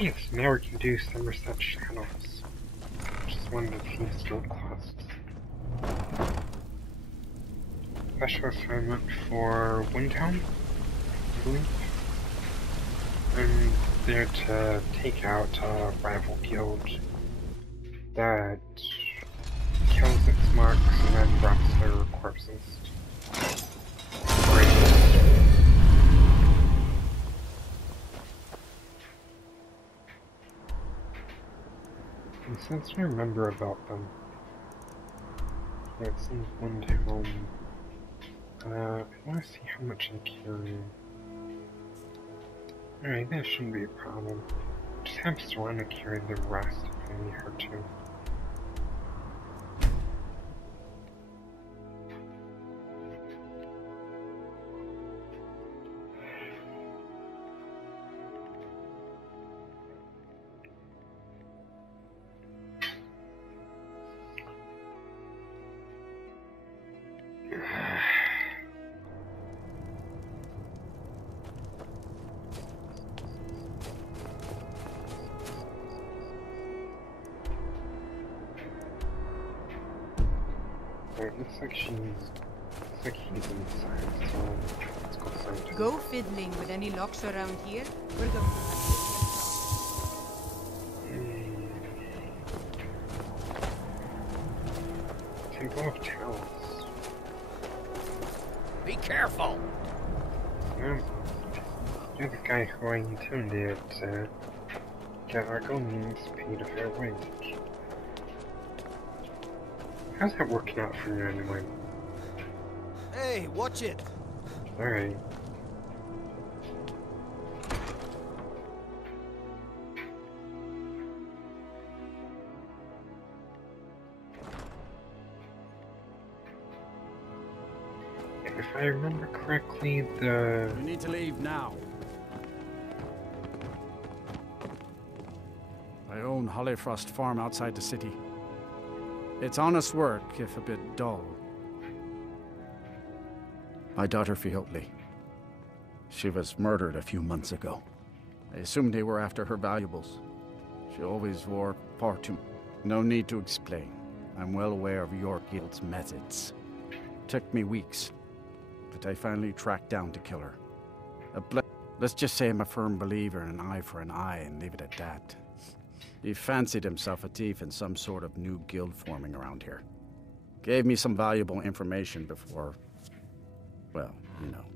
Yes, now we can do Somerset Shadows, which is one of the Thieves Guild quests. Special assignment for Windhelm, I believe. I'm there to take out a rival guild that kills its marks and then drops their corpses. And since I remember about them, it's in Windhelm. I want to see how much I carry. Alright, that shouldn't be a problem. Just have Sorana carry the rest if I need her to. Looks like he's inside, so let's go find him. Go fiddling with any locks around here. We're going to have to Temple of Talents. Be careful! You're the guy who I intimidated to get our Argonians paid a fair wage. How's that working out for you anyway? Hey, watch it! Alright. If I remember correctly, We need to leave now. I own Hollyfrost Farm outside the city. It's honest work, if a bit dull. My daughter Fiotli. She was murdered a few months ago. I assumed they were after her valuables. She always wore far too... No need to explain. I'm well aware of your guild's methods. Took me weeks, but I finally tracked down to kill her. Let's just say I'm a firm believer in an eye for an eye and leave it at that. He fancied himself a thief in some sort of new guild forming around here. Gave me some valuable information before... well, you know.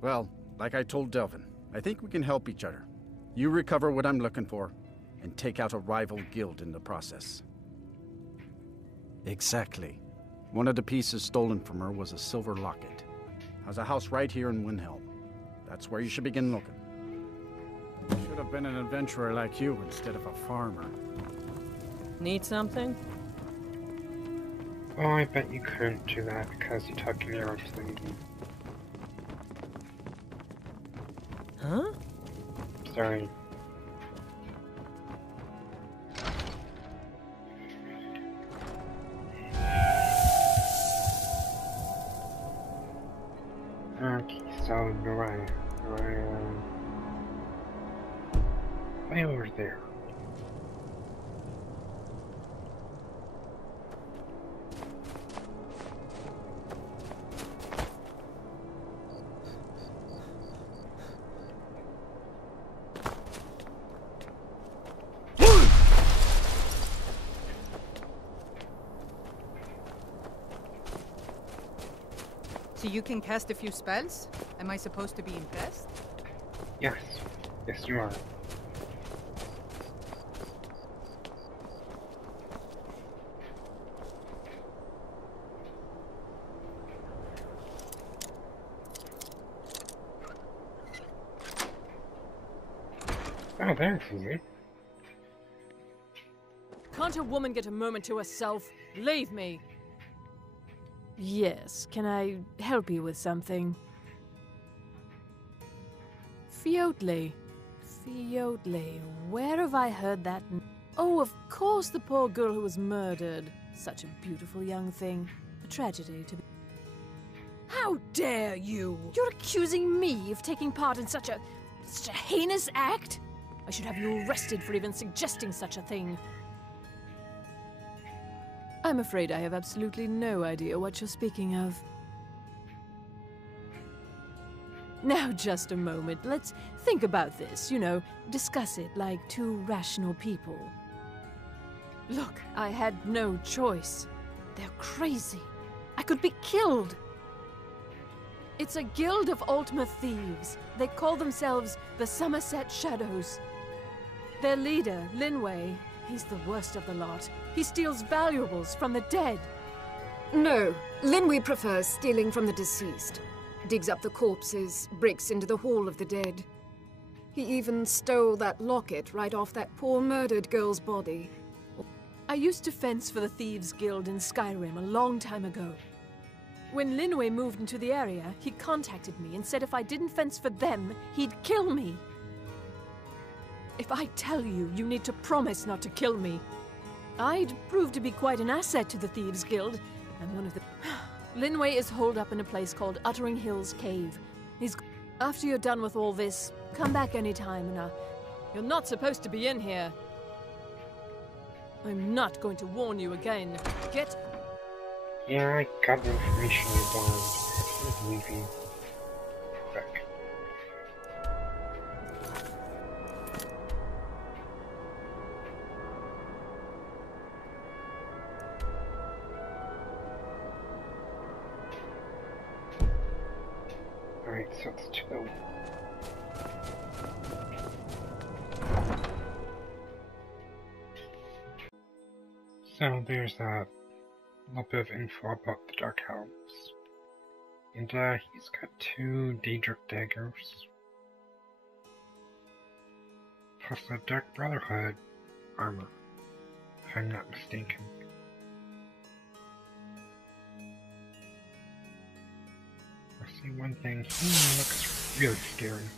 Well, like I told Delvin, I think we can help each other. You recover what I'm looking for, and take out a rival guild in the process. Exactly. One of the pieces stolen from her was a silver locket. Has a house right here in Windhelm. That's where you should begin looking. Should have been an adventurer like you instead of a farmer. Need something? Oh, I bet you couldn't do that because you took an arrow to the meeting. Huh? Sorry. Okay, so right way over there. So you can cast a few spells? Am I supposed to be impressed? Yes. Yes, you are. Oh, that's easy. Can't a woman get a moment to herself? Leave me! Yes, can I help you with something? Fiotli. Fiotli. Where have I heard that? Oh, of course, the poor girl who was murdered. Such a beautiful young thing. A tragedy to be... How dare you! You're accusing me of taking part in such a Such a heinous act? I should have you arrested for even suggesting such a thing. I'm afraid I have absolutely no idea what you're speaking of. Now, just a moment. Let's think about this, you know, discuss it like two rational people. Look, I had no choice. They're crazy. I could be killed. It's a guild of Ultima Thieves. They call themselves the Somerset Shadows. Their leader, Linway, he's the worst of the lot. He steals valuables from the dead. No, Linway prefers stealing from the deceased. Digs up the corpses, breaks into the Hall of the Dead. He even stole that locket right off that poor murdered girl's body. I used to fence for the Thieves Guild in Skyrim a long time ago. When Linway moved into the area, he contacted me and said if I didn't fence for them, he'd kill me. If I tell you, you need to promise not to kill me. I'd prove to be quite an asset to the Thieves Guild, and one of the... Linway is holed up in a place called Uttering Hills Cave. After you're done with all this, come back anytime and You're not supposed to be in here. I'm not going to warn you again. Get... Yeah, I got the information I wanted. I'm leaving. Back. Alright, so it's 2. So there's that little bit of info about the Dark Elves. And he's got 2 Daedric daggers. Plus the Dark Brotherhood armor, if I'm not mistaken. I'll say one thing, he looks really scary.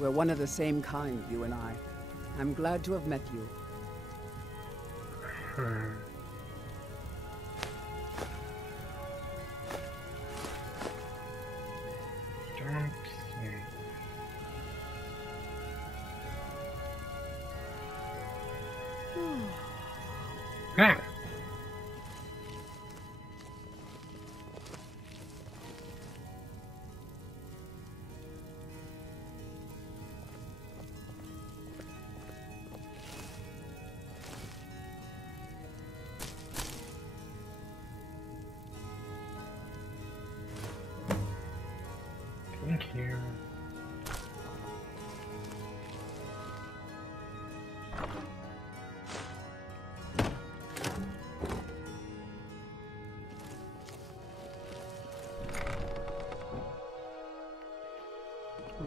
We're one of the same kind, you and I. I'm glad to have met you. Don't say. Ah! Thank you.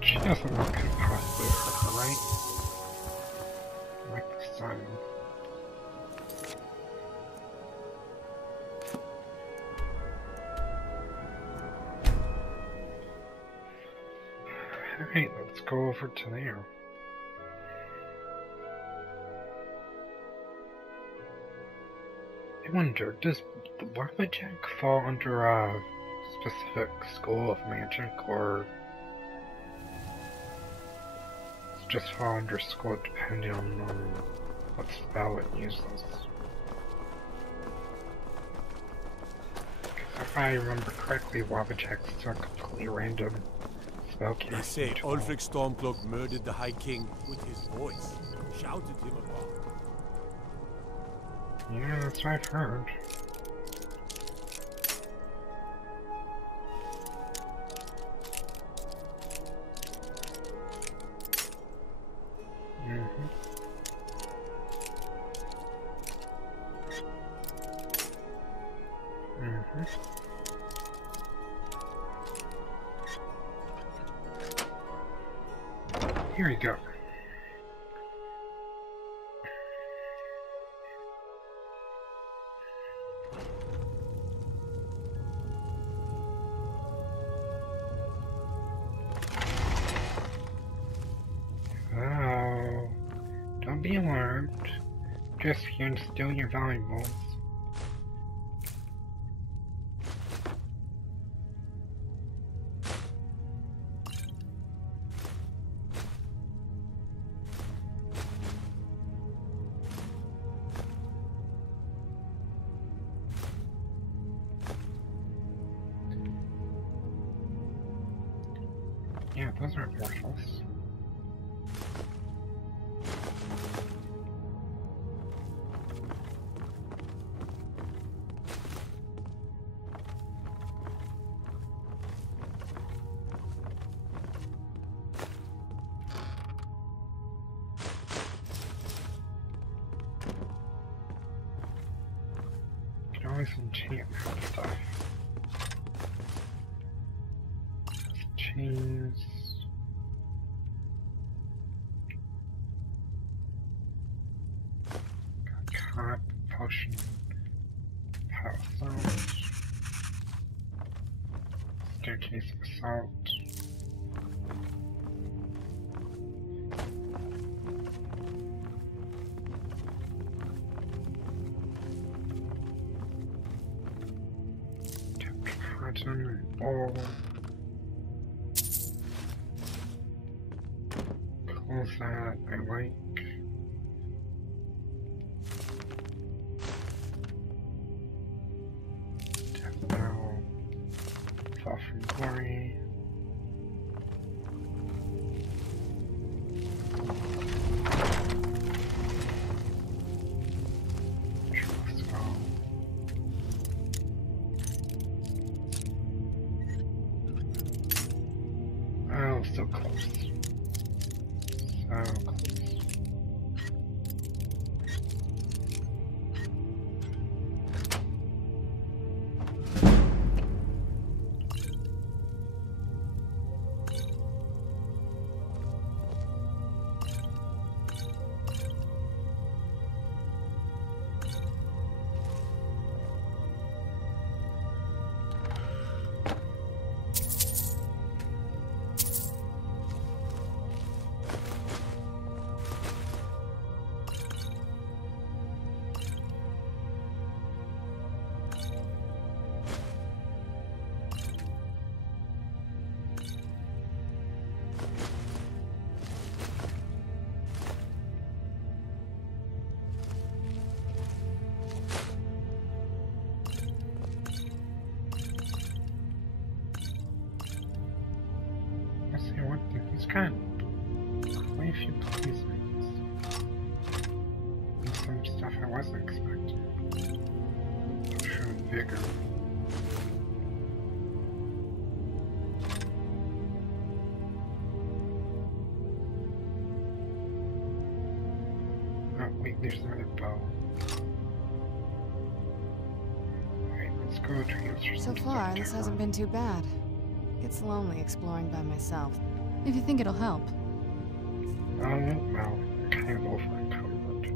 She doesn't look impossibly her, right? Like the sun. Alright, let's go over to there. I wonder, does the Warmajack fall under a specific school of magic, or does it just fall under school depending on what spell it uses? Because if I remember correctly, Warmajack's still completely random. They say Ulfric Stormcloak murdered the High King with his voice. Shouted him apart. Yeah, that's what I've heard. Here we go. Just here and steal your valuables. Yeah, those aren't worthless. Can always enchant that stuff. Chains. Cod, potion, power assault, staircase of assault. Cotton and ball. Close that, I like. Fall from glory. Oh, so close. So close. It's kind of quite a few placements. And some stuff I wasn't expecting. Potion vigor. Oh wait, there's another bow. Alright, let's go transfer So some far, stuff this to hasn't her. been too bad. It's lonely exploring by myself. If you think it'll help. Well, I'm kind of over encumbered.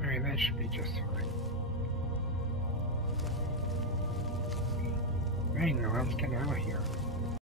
Alright, that should be just fine. Right now, let's get out of here.